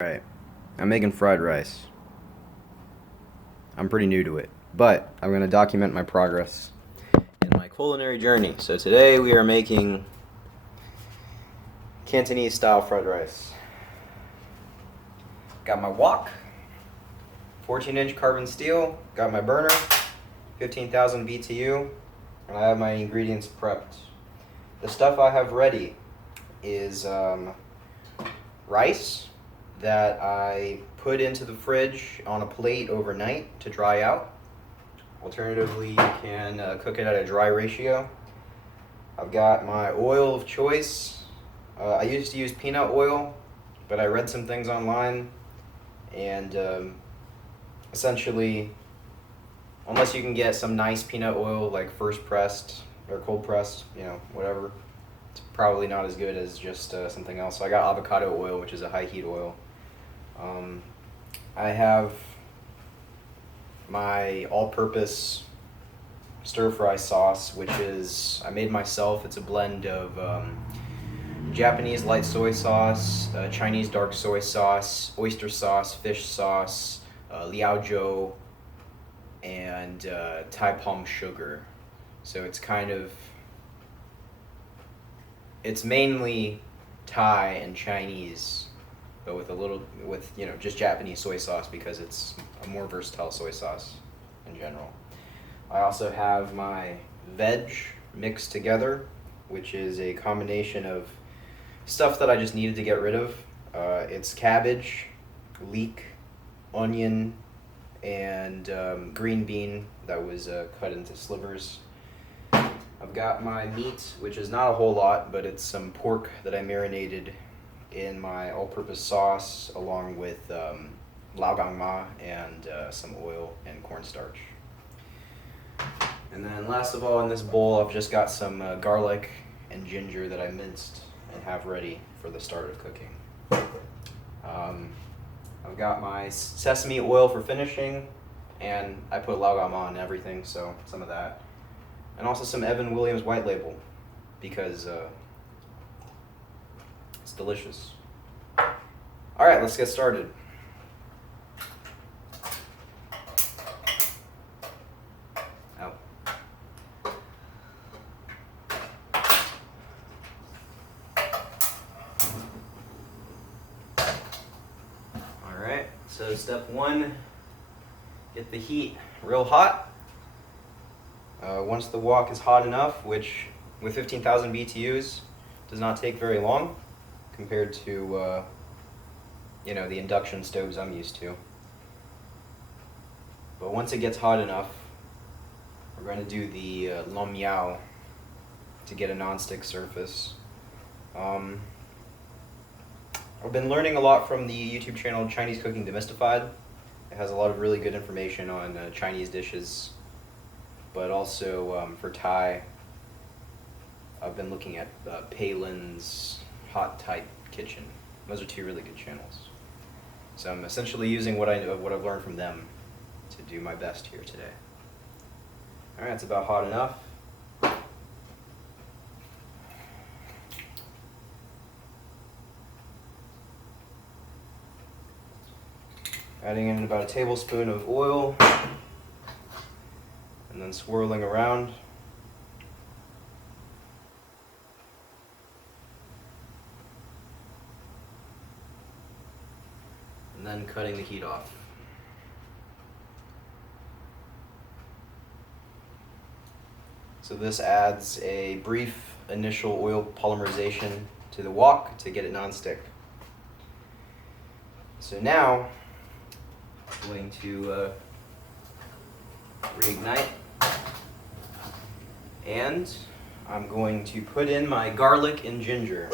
Right. I'm making fried rice. I'm pretty new to it, but I'm going to document my progress in my culinary journey. So today we are making Cantonese style fried rice. Got my wok, 14-inch carbon steel, got my burner, 15,000 BTU, and I have my ingredients prepped. The stuff I have ready is rice that I put into the fridge on a plate overnight to dry out. Alternatively, you can cook it at a dry ratio. I've got my oil of choice. I used to use peanut oil, but I read some things online, and essentially, unless you can get some nice peanut oil like first pressed or cold pressed, whatever, it's probably not as good as just something else. So I got avocado oil, which is a high heat oil. I have my all-purpose stir-fry sauce, which is I made myself. It's a blend of Japanese light soy sauce, Chinese dark soy sauce, oyster sauce, fish sauce, liaojiu, and Thai palm sugar. So it's mainly Thai and Chinese, but with just Japanese soy sauce because it's a more versatile soy sauce in general. I also have my veg mixed together, which is a combination of stuff that I just needed to get rid of. It's cabbage, leek, onion, and green bean that was cut into slivers. I've got my meat, which is not a whole lot, but it's some pork that I marinated in my all-purpose sauce along with lao gang ma and some oil and cornstarch. And then last of all, in this bowl, I've just got some garlic and ginger that I minced and have ready for the start of cooking. I've got my sesame oil for finishing, and I put lao gang ma in everything, so some of that. And also some Evan Williams White Label, because it's delicious. All right, let's get started. Out. All right, so step one, get the heat real hot. Once the wok is hot enough, which with 15,000 BTUs does not take very long compared to the induction stoves I'm used to. But once it gets hot enough, we're going to do the lom yao to get a non-stick surface. I've been learning a lot from the YouTube channel Chinese Cooking Demystified. It has a lot of really good information on Chinese dishes, but also for Thai, I've been looking at Palin's Hot Thai Kitchen. Those are two really good channels. So I'm essentially using what I've learned from them to do my best here today. All right, it's about hot enough. Adding in about a tablespoon of oil, and then swirling around. And then cutting the heat off. So this adds a brief initial oil polymerization to the wok to get it non-stick. So now I'm going to reignite, and I'm going to put in my garlic and ginger.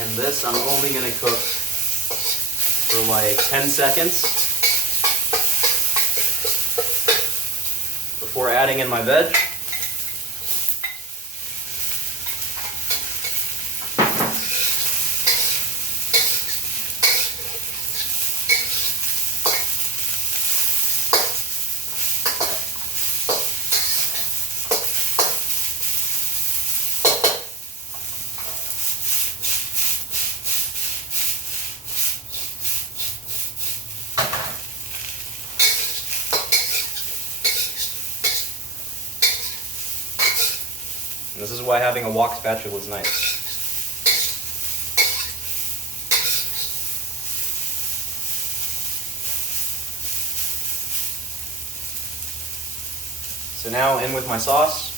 And this I'm only going to cook for like 10 seconds before adding in my veg. And this is why having a wok spatula is nice. So now in with my sauce.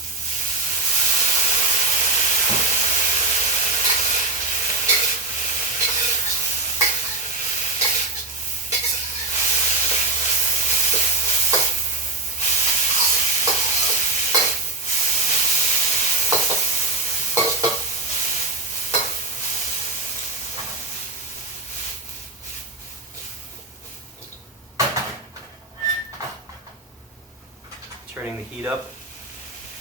Turning the heat up.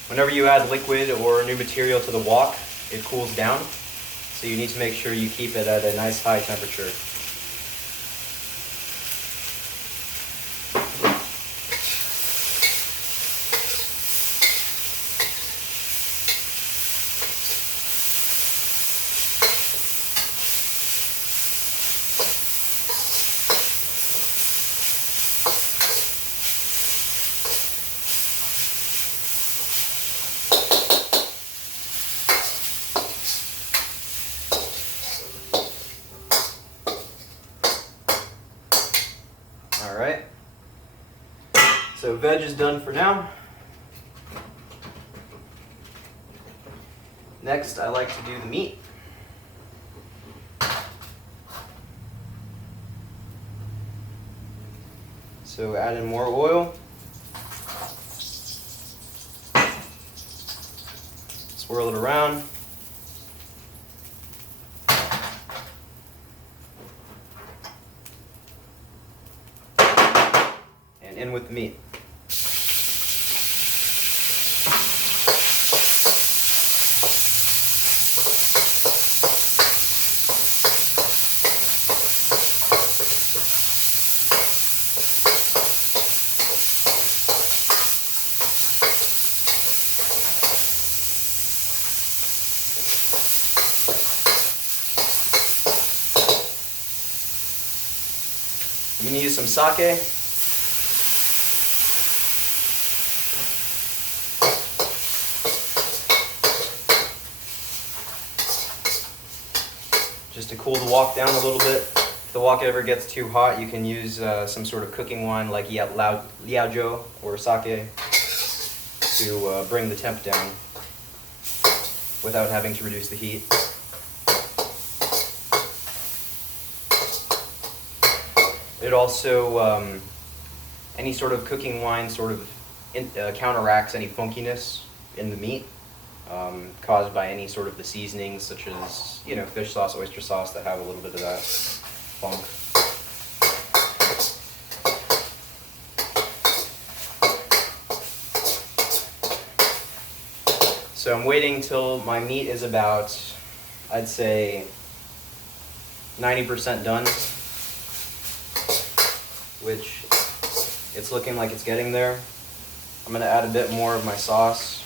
Whenever you add liquid or new material to the wok, it cools down. So you need to make sure you keep it at a nice high temperature. Alright, so veg is done for now. Next, I like to do the meat. So add in more oil. Swirl it around. And in with the meat. I'm going to use some sake. Just to cool the wok down a little bit. If the wok ever gets too hot, you can use some sort of cooking wine like liaozhou or sake to bring the temp down without having to reduce the heat. It also, any sort of cooking wine sort of counteracts any funkiness in the meat caused by any sort of the seasonings such as, you know, fish sauce, oyster sauce that have a little bit of that funk. So I'm waiting till my meat is about, I'd say, 90% done, which it's looking like it's getting there. I'm going to add a bit more of my sauce.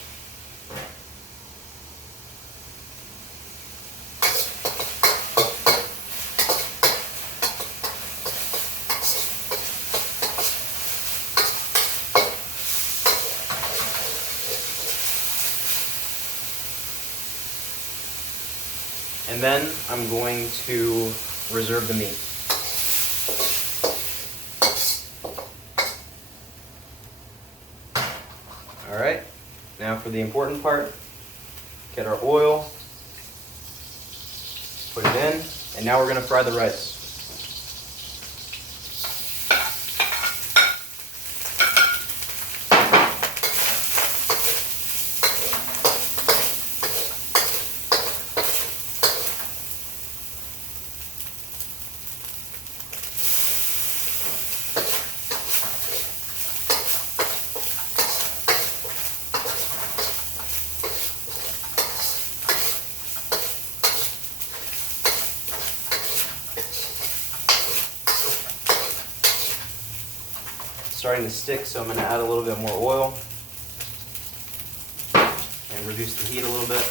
And then I'm going to reserve the meat. Alright, now for the important part, get our oil, put it in, and now we're going to fry the rice. Starting to stick, so I'm going to add a little bit more oil and reduce the heat a little bit.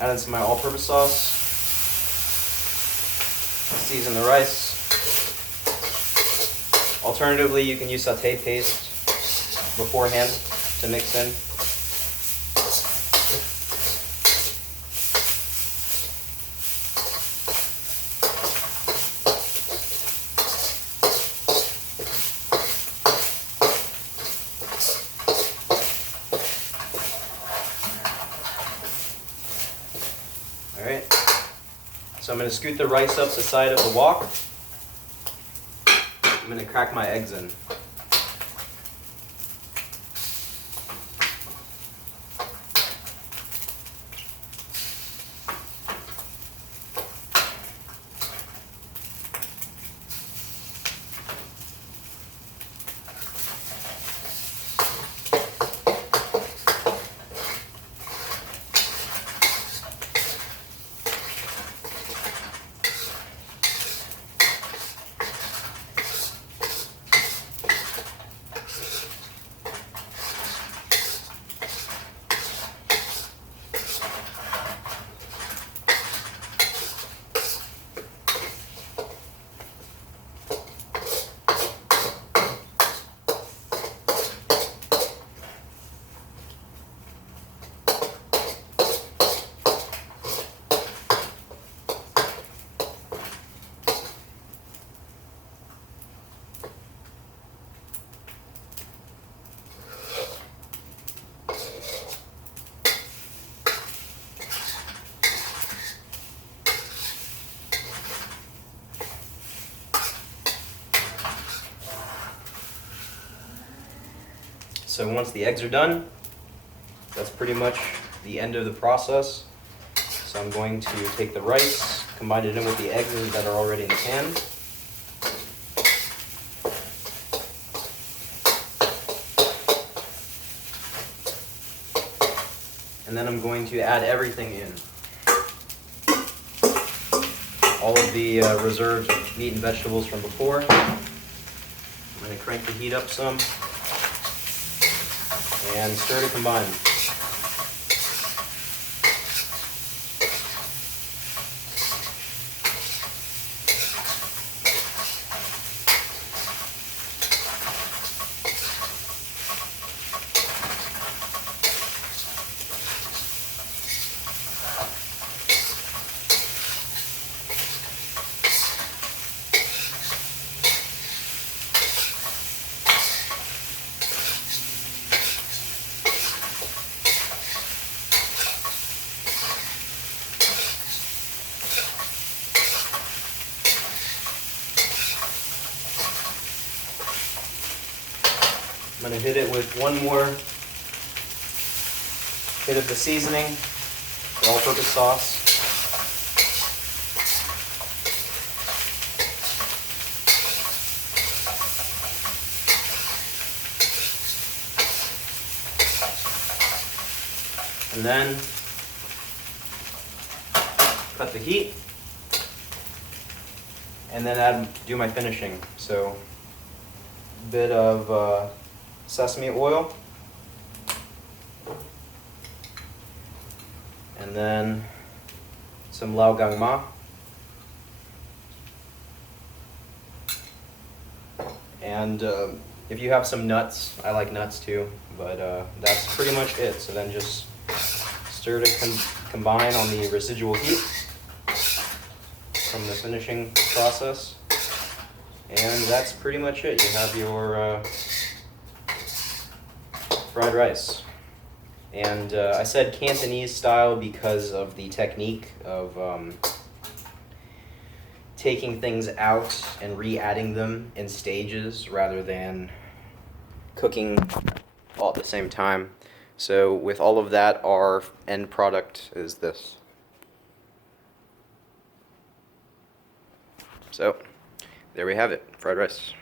Add in some of my all-purpose sauce. Season the rice. Alternatively, you can use sauté paste beforehand to mix in. Alright, so I'm going to scoot the rice up the side of the wok. I'm going to crack my eggs in. So once the eggs are done, that's pretty much the end of the process. So I'm going to take the rice, combine it in with the eggs that are already in the pan. And then I'm going to add everything in. All of the reserved meat and vegetables from before. I'm going to crank the heat up some and stir to combine. I'm going to hit it with one more hit of the seasoning, the all-purpose sauce. And then cut the heat, and then do my finishing. So a bit of sesame oil, and then some lao gang ma, and if you have some nuts, I like nuts too, but that's pretty much it. So then just stir to combine on the residual heat from the finishing process, and that's pretty much it. You have your fried rice. And I said Cantonese style because of the technique of taking things out and re-adding them in stages rather than cooking all at the same time. So with all of that, our end product is this. So there we have it, fried rice.